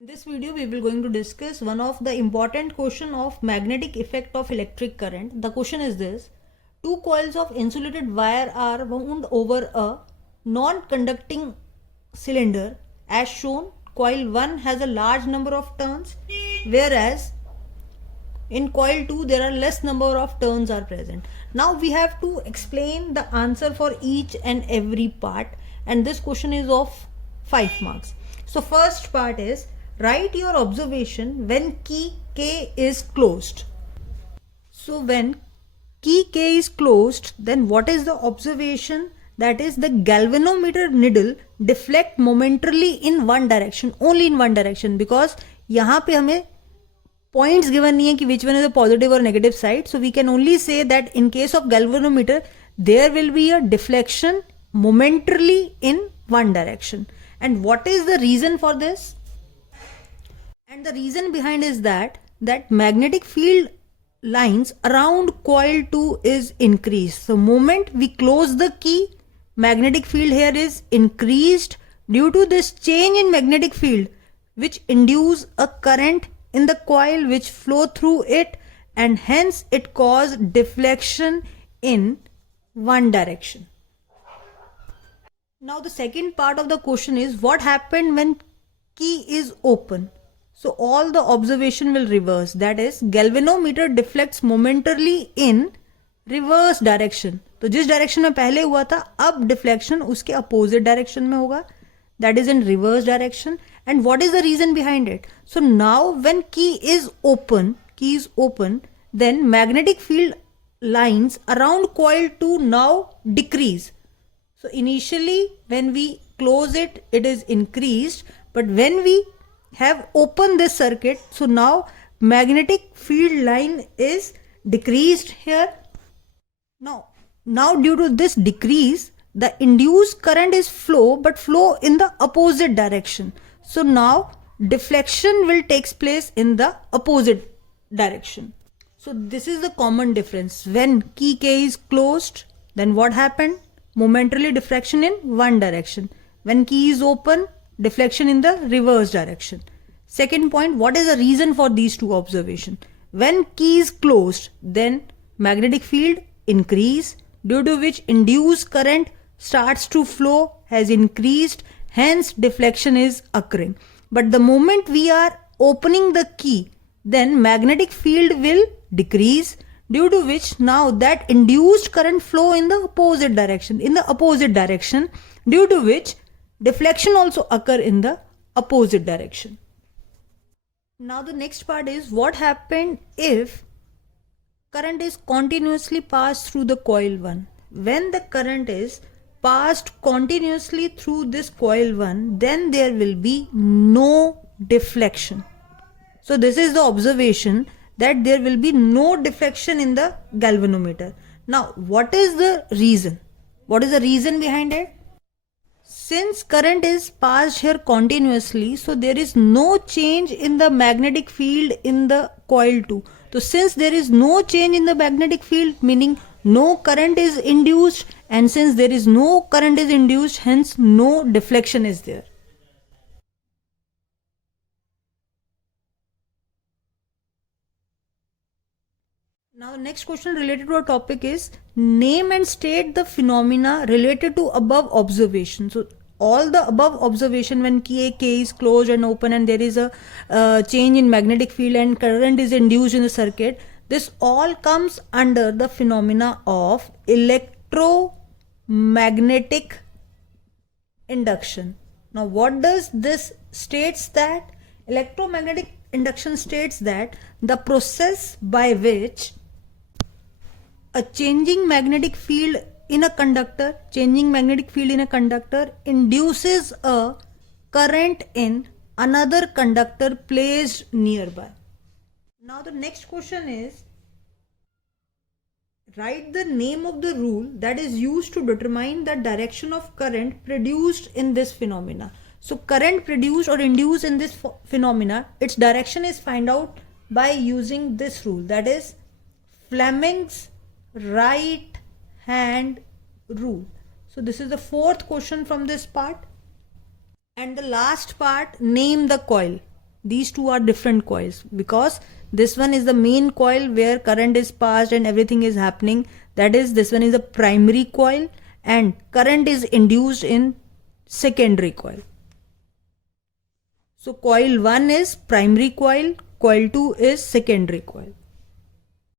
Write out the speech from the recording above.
In this video, we will going to discuss one of the important question of magnetic effect of electric current. The question is this: two coils of insulated wire are wound over a non-conducting cylinder. As shown, coil 1 has a large number of turns, whereas in coil 2 there are less number of turns are present. Now we have to explain the answer for each and every part, and this question is of 5 marks. So first part is, write your observation when key K is closed. So when key K is closed, then what is the observation? That is, the galvanometer needle deflect momentarily in one direction, only in one direction, because यहाँ पे हमें points given नहीं है कि which one is the positive or negative side. So we can only say that in case of galvanometer, there will be a deflection momentarily in one direction. And what is the reason for this? And the reason behind is that magnetic field lines around coil 2 is increased. So moment we close the key, magnetic field here is increased. Due to this change in magnetic field, which induce a current in the coil which flow through it, and hence it cause deflection in one direction. Now the second part of the question is, what happened when key is open? So all the observation will reverse. That is, galvanometer deflects momentarily in reverse direction. तो जिस direction में पहले हुआ था, अब deflection उसके opposite direction में होगा, that is in reverse direction. And what is the reason behind it? So now when key is open, then magnetic field lines around coil 2 now decrease. So initially when we close it, it is increased, but when we have opened this circuit, so now magnetic field line is decreased here. Now due to this decrease, the induced current is flow, but flow in the opposite direction. So now deflection will take place in the opposite direction. So this is the common difference. When key K is closed, then what happened? Momentarily deflection in one direction. When key is open, deflection in the reverse direction. Second point, what is the reason for these two observations? When key is closed, then magnetic field increase, due to which induced current starts to flow, has increased, hence deflection is occurring. But the moment we are opening the key, then magnetic field will decrease, due to which now that induced current flow in the opposite direction, due to which deflection also occur in the opposite direction. Now the next part is, what happened if current is continuously passed through the coil 1. When the current is passed continuously through this coil 1, then there will be no deflection. So this is the observation, that there will be no deflection in the galvanometer. Now what is the reason? What is the reason behind it? Since current is passed here continuously, so there is no change in the magnetic field in the coil 2. So since there is no change in the magnetic field, meaning no current is induced, and since there is no current is induced, hence no deflection is there. Now the next question related to our topic is, name and state the phenomena related to above observation. So all the above observation, when K is closed and open and there is a change in magnetic field and current is induced in the circuit, this all comes under the phenomena of electromagnetic induction. Now what does this states? That electromagnetic induction states that the process by which a changing magnetic field in a conductor induces a current in another conductor placed nearby. Now the next question is, write the name of the rule that is used to determine the direction of current produced in this phenomena. So current produced or induced in this phenomena, its direction is found out by using this rule, that is Fleming's right hand rule. So this is the fourth question from this part. And the last part, name the coil. These two are different coils because this one is the main coil where current is passed and everything is happening. That is, this one is the primary coil and current is induced in secondary coil. So coil 1 is primary coil, coil 2 is secondary coil.